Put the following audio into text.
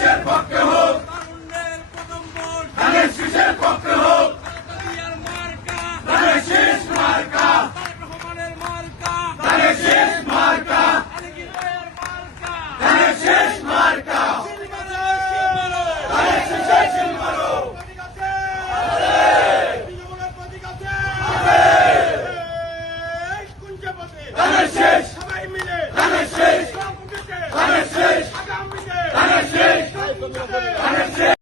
শীষের পক্ষে হোক, তারুণ্যের প্রথম ভোট ধানের শীষের পক্ষে হোক, জিয়ার মার্কা, ধানের শীষ মার্কা, তারেক রহমানের মার্কা, ধানের শীষ মার্কা, আলমগীর ভাইয়ের মার্কা। ধানের শীষ মার্কা, শিল মারো, শিল মারো। ধানের শীষের শিল মারো। প্রতীক আছে? তৃণমূলের প্রতীক আছে? এই কুঞ্জে পথে ধানের শীষ, সবাই মিলে ধানের শীষ, সব উঠেছে। ধানের শীষ, আগামীতে ধানের শীষ, সব উঠেছে। ধানের শীষ।